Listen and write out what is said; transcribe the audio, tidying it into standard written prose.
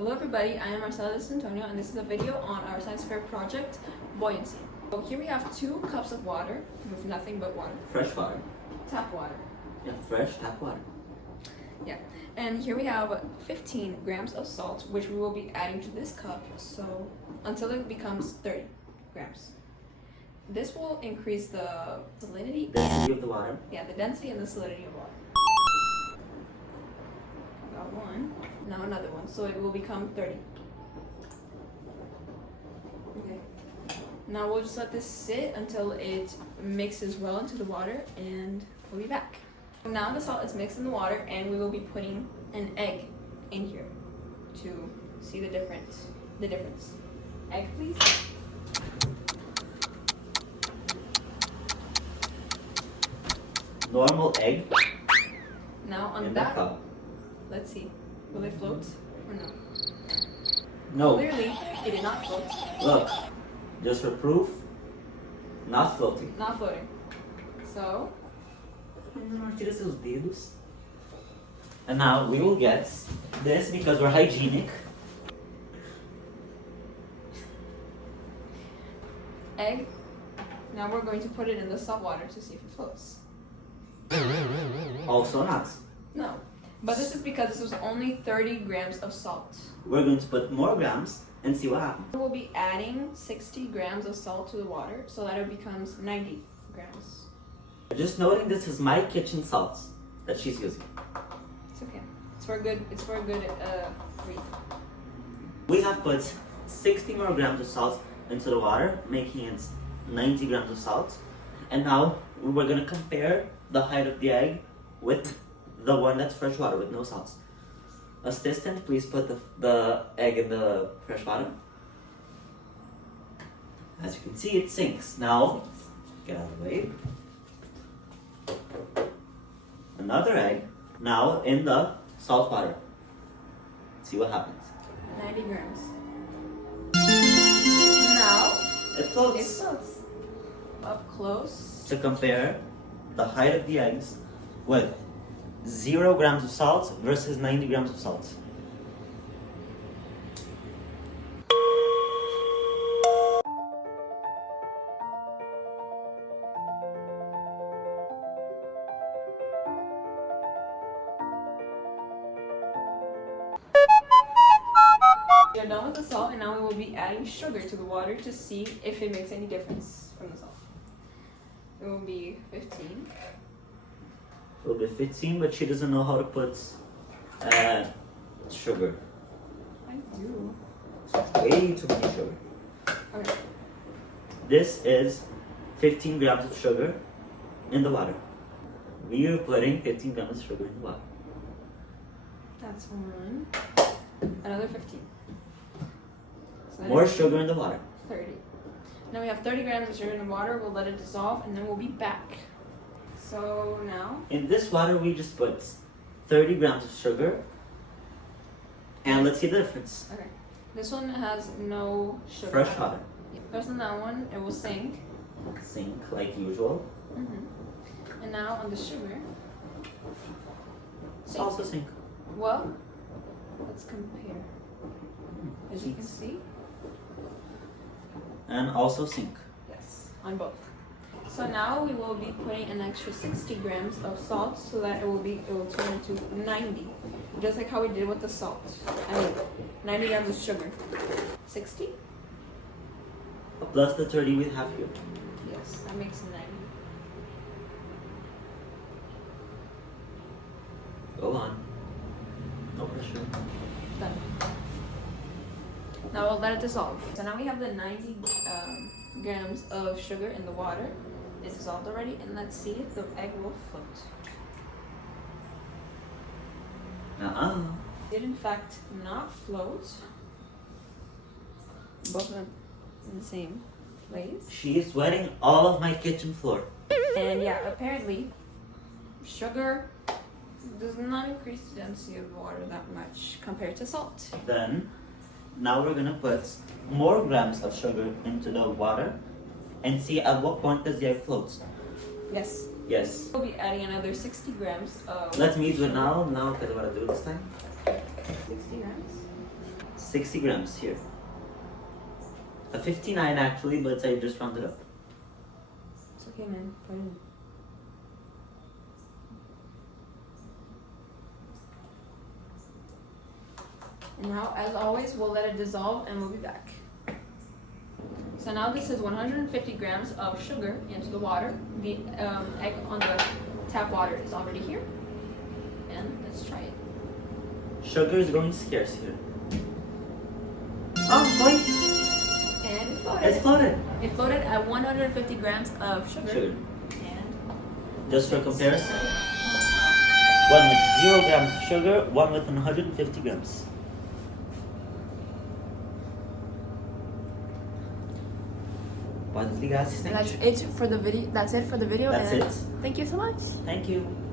Hello everybody, I am Marcela Antonio and this is a video on our science fair project, Buoyancy. So here we have 2 cups of water with nothing but water. Fresh water. Tap water. Yeah, fresh tap water. Yeah, and here we have 15 grams of salt, which we will be adding to this cup, so until it becomes 30 grams. This will increase the salinity. Density of the water. Yeah, the density and the salinity of water. Got one. Now another one, so it will become 30. Okay. Now we'll just let this sit until it mixes well into the water, and we'll be back. Now the salt is mixed in the water, and we will be putting an egg in here to see the difference. Egg, please. Normal egg. Now on in that, the cup. let's see. Will it float or no? No. Clearly, it did not float. Look, just for proof, not floating. Not floating. So, Tira seus dedos. And now we will get this because we're hygienic. egg. Now we're going to put it in the salt water to see if it floats. Also not. No. But this is because this was only 30 grams of salt. We're going to put more grams and see what happens. We'll be adding 60 grams of salt to the water so that it becomes 90 grams. Just noting this is my kitchen salt that she's using. It's okay. It's for a good read. We have put 60 more grams of salt into the water, making it 90 grams of salt. And now we're gonna compare the height of the egg with the one that's fresh water with no salt. Assistant, please put the egg in the fresh water. As you can see, it sinks. Now, get out of the way. Another egg, now in the salt water. See what happens. 90 grams. Now, It it floats. floats. Up close. To compare the height of the eggs with 0 grams of salt versus 90 grams of salt. We are done with the salt, and now we will be adding sugar to the water to see if it makes any difference from the salt. It will be 15. A little bit 15, but she doesn't know how to put sugar. I do. Way too much sugar. Okay. This is 15 grams of sugar in the water. We are putting 15 grams of sugar in the water. That's one. Another 15. So More sugar in the water. 30. Now we have 30 grams of sugar in the water. We'll let it dissolve, and then we'll be back. So now, In this water, we just put 30 grams of sugar. And let's see the difference. okay. This one has no sugar. Fresh water. First on that one, it will sink. Sink like usual. And now on the sugar, It's also sink. well, let's compare. As you can see, And also sink. yes, on both. So now we will be putting an extra 60 grams of salt so that it will turn into 90, just like how we did with the salt. I mean, 90 grams of sugar. 60? Plus the 30 we have here. Yes, that makes 90. Go on. No pressure. Done. Now we'll let it dissolve. So now we have the 90 grams of sugar in the water. It's dissolved already, and let's see if the egg will float. It did in fact not float. Both of them in the same place. She is wetting all of my kitchen floor. And yeah, apparently sugar does not increase the density of water that much compared to salt. Then, now we're gonna put more grams of sugar into the water and see at what point does the egg float. Yes. Yes. We'll be adding another 60 grams of Let me do it now because I want to do it this time. 60 grams. 60 grams here. A 59 actually, but I just rounded up. It's okay, man. Put it in. And now, as always, we'll let it dissolve and we'll be back. So now this is 150 grams of sugar into the water. The egg on the tap water is already here. And let's try it. Sugar is going scarce here. Oh, boy! And it floated. It's floated. It floated at 150 grams of sugar. Sugar. And Just for comparison, one with 0 grams of sugar, one with 150 grams. that's it for the video. That's it for the video. That's and it. Thank you so much. Thank you.